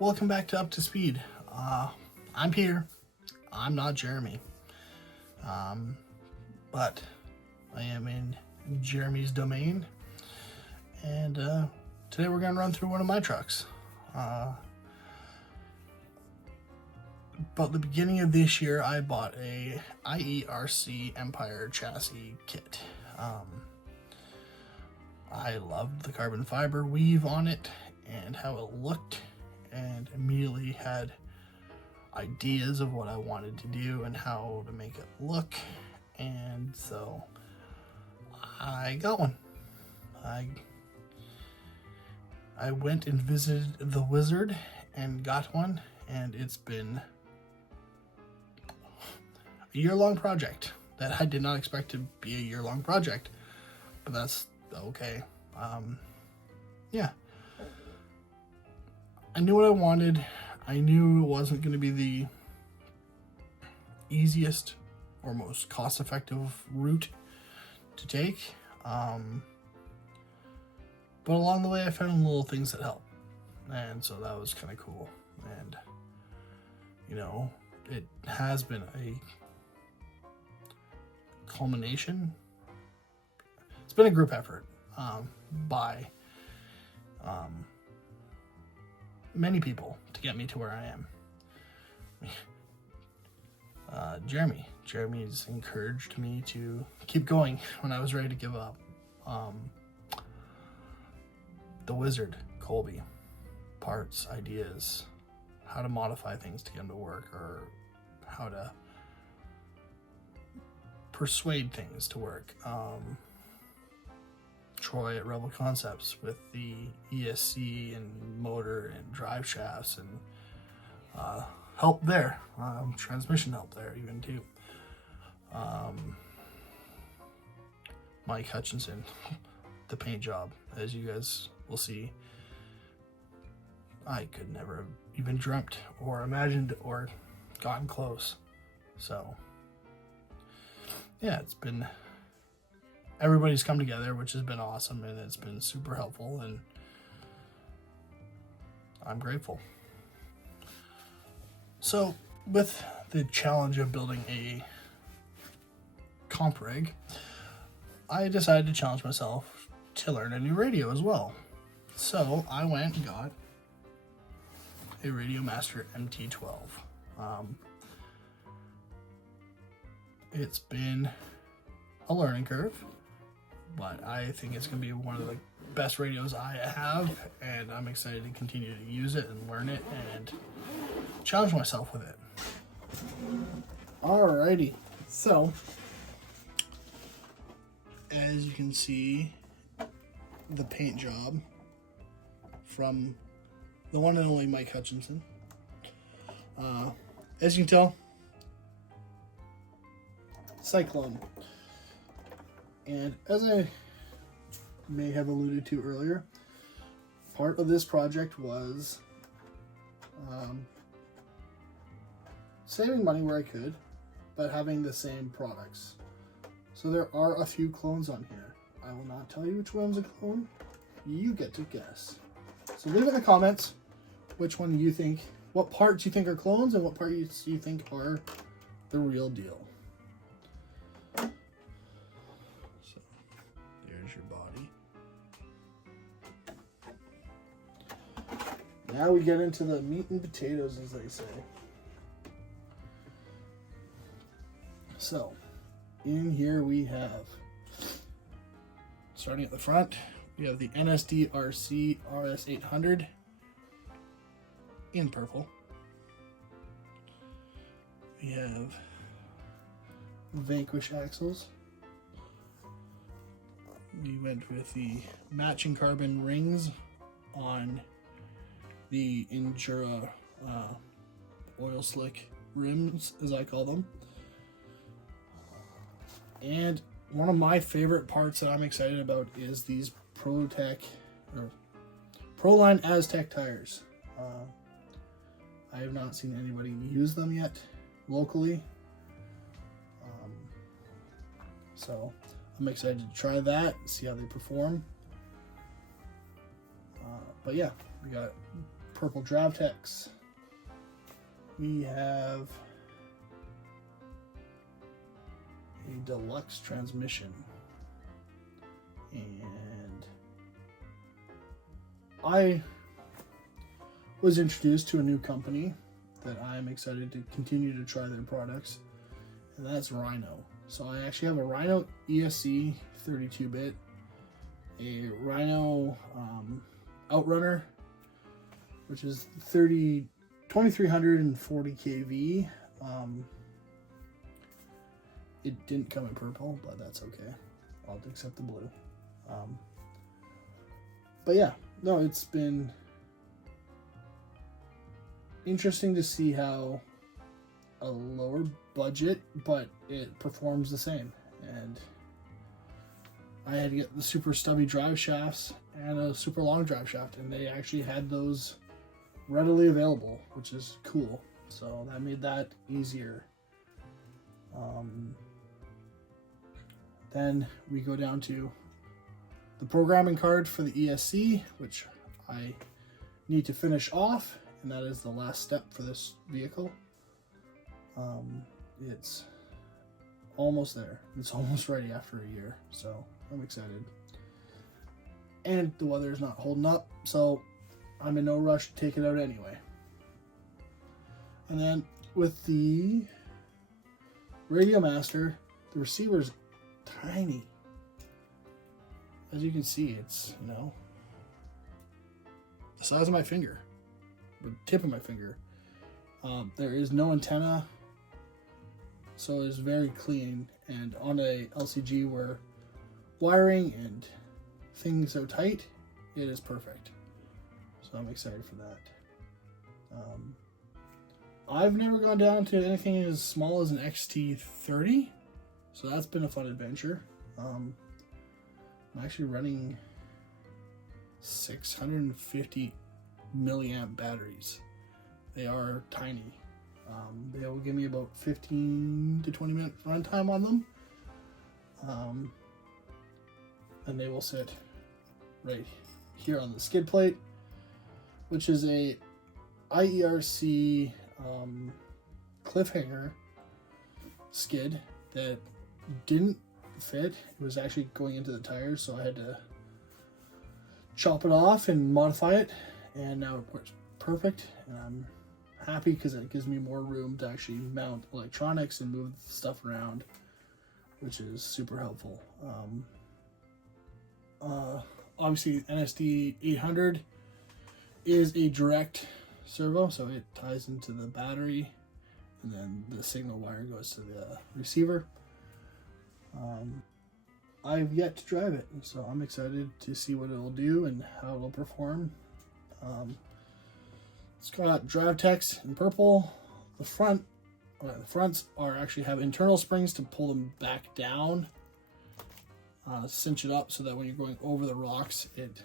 Welcome back to Up to Speed. I'm Peter. I'm not Jeremy. But I am in Jeremy's domain. And today we're going to run through one of my trucks. About the beginning of this year, I bought a IERC Empire chassis kit. I loved the carbon fiber weave on it and how it looked, and immediately had ideas of what I wanted to do and how to make it look, and so I got one. I went and visited the wizard and got one, and it's been a year-long project that I did not expect to be a year-long project, but that's okay. Yeah. I knew what I wanted. I knew it wasn't going to be the easiest or most cost-effective route to take. But along the way, I found little things that help. And so that was kind of cool. And, you know, it has been a culmination. It's been a group effort by many people to get me to where I am. Jeremy's encouraged me to keep going when I was ready to give up. The wizard, Colby, parts, ideas, how to modify things to get them to work, or how to persuade things to work. Troy at Rebel Concepts with the ESC and motor and drive shafts and help there, transmission help there even too. Mike Hutchinson, the paint job, as you guys will see, I could never have even dreamt or imagined or gotten close. So yeah, everybody's come together, which has been awesome, and it's been super helpful, and I'm grateful. So with the challenge of building a comp rig, I decided to challenge myself to learn a new radio as well. So I went and got a Radio Master MT12. It's been a learning curve, but I think it's going to be one of the best radios I have, and I'm excited to continue to use it and learn it and challenge myself with it. Alrighty, so as you can see, the paint job from the one and only Mike Hutchinson. As you can tell, Cyclone. And as I may have alluded to earlier, part of this project was saving money where I could, but having the same products. So there are a few clones on here. I will not tell you which one's a clone. You get to guess. So leave it in the comments which one you think, what parts you think are clones and what parts you think are the real deal. Your body. Now we get into the meat and potatoes, as they say. So in here we have, starting at the front, we have the NSD RC RS800 in purple. We have Vanquish axles. We went with the matching carbon rings on the Endura oil slick rims, as I call them. And one of my favorite parts that I'm excited about is these Proline Aztec tires. I have not seen anybody use them yet locally. So I'm excited to try that, see how they perform. But yeah, we got purple Dravtex. We have a deluxe transmission. And I was introduced to a new company that I'm excited to continue to try their products, and that's Rhino. So I actually have a Rhino ESC 32-bit, a Rhino Outrunner, which is 2340 kV. It didn't come in purple, but that's okay. I'll accept the blue. But yeah, no, it's been interesting to see how a lower budget, but it performs the same. And I had to get the super stubby drive shafts and a super long drive shaft, and they actually had those readily available, which is cool. So that made that easier. Then we go down to the programming card for the ESC, which I need to finish off, and that is the last step for this vehicle. It's almost there. It's almost ready after a year, so I'm excited. And the weather is not holding up, so I'm in no rush to take it out anyway. And then with the Radio Master, the receiver's tiny. As you can see, it's, you know, the size of my finger, the tip of my finger. There is no antenna, so it's very clean. And on a LCG where wiring and things are tight, it is perfect. So I'm excited for that. I've never gone down to anything as small as an XT30, so that's been a fun adventure. I'm actually running 650 milliamp batteries. They are tiny. They will give me about 15 to 20 minute runtime on them. And they will sit right here on the skid plate, which is a IERC cliffhanger skid that didn't fit. It was actually going into the tires, so I had to chop it off and modify it, and now it works perfect. And I'm happy because it gives me more room to actually mount electronics and move stuff around, which is super helpful. Obviously NSD 800 is a direct servo, so it ties into the battery, and then the signal wire goes to the receiver. I've yet to drive it, so I'm excited to see what it will do and how it will perform. It's got Dravtex in purple. The fronts actually have internal springs to pull them back down, cinch it up so that when you're going over the rocks, it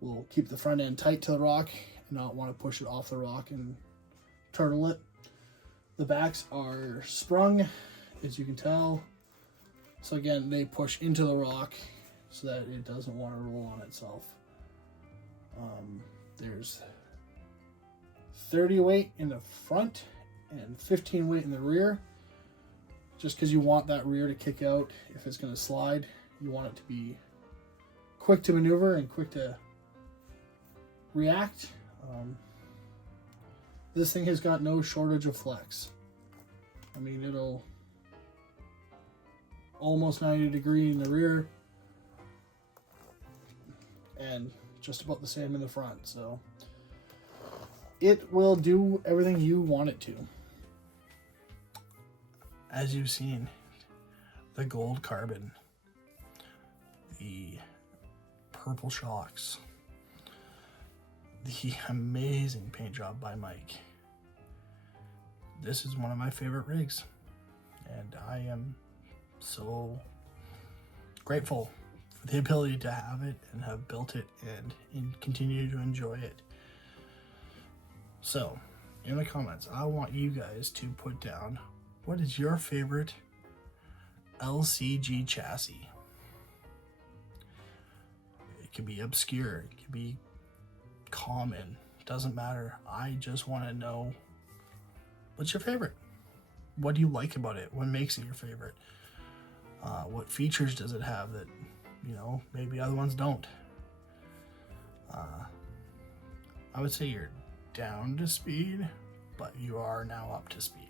will keep the front end tight to the rock and not want to push it off the rock and turtle it. The backs are sprung, as you can tell. So again, they push into the rock so that it doesn't want to roll on itself. There's 30 weight in the front and 15 weight in the rear. Just because you want that rear to kick out if it's going to slide. You want it to be quick to maneuver and quick to react. This thing has got no shortage of flex. I mean, it'll almost 90 degree in the rear and just about the same in the front, so it will do everything you want it to. As you've seen, the gold carbon, the purple shocks, the amazing paint job by Mike. This is one of my favorite rigs, and I am so grateful for the ability to have it and have built it and continue to enjoy it. So, in the comments, I want you guys to put down, what is your favorite LCG chassis? It could be obscure, it could be common. Doesn't matter. I just want to know, what's your favorite? What do you like about it? What makes it your favorite? What features does it have that, you know, maybe other ones don't? I would say you're down to speed, but you are now up to speed.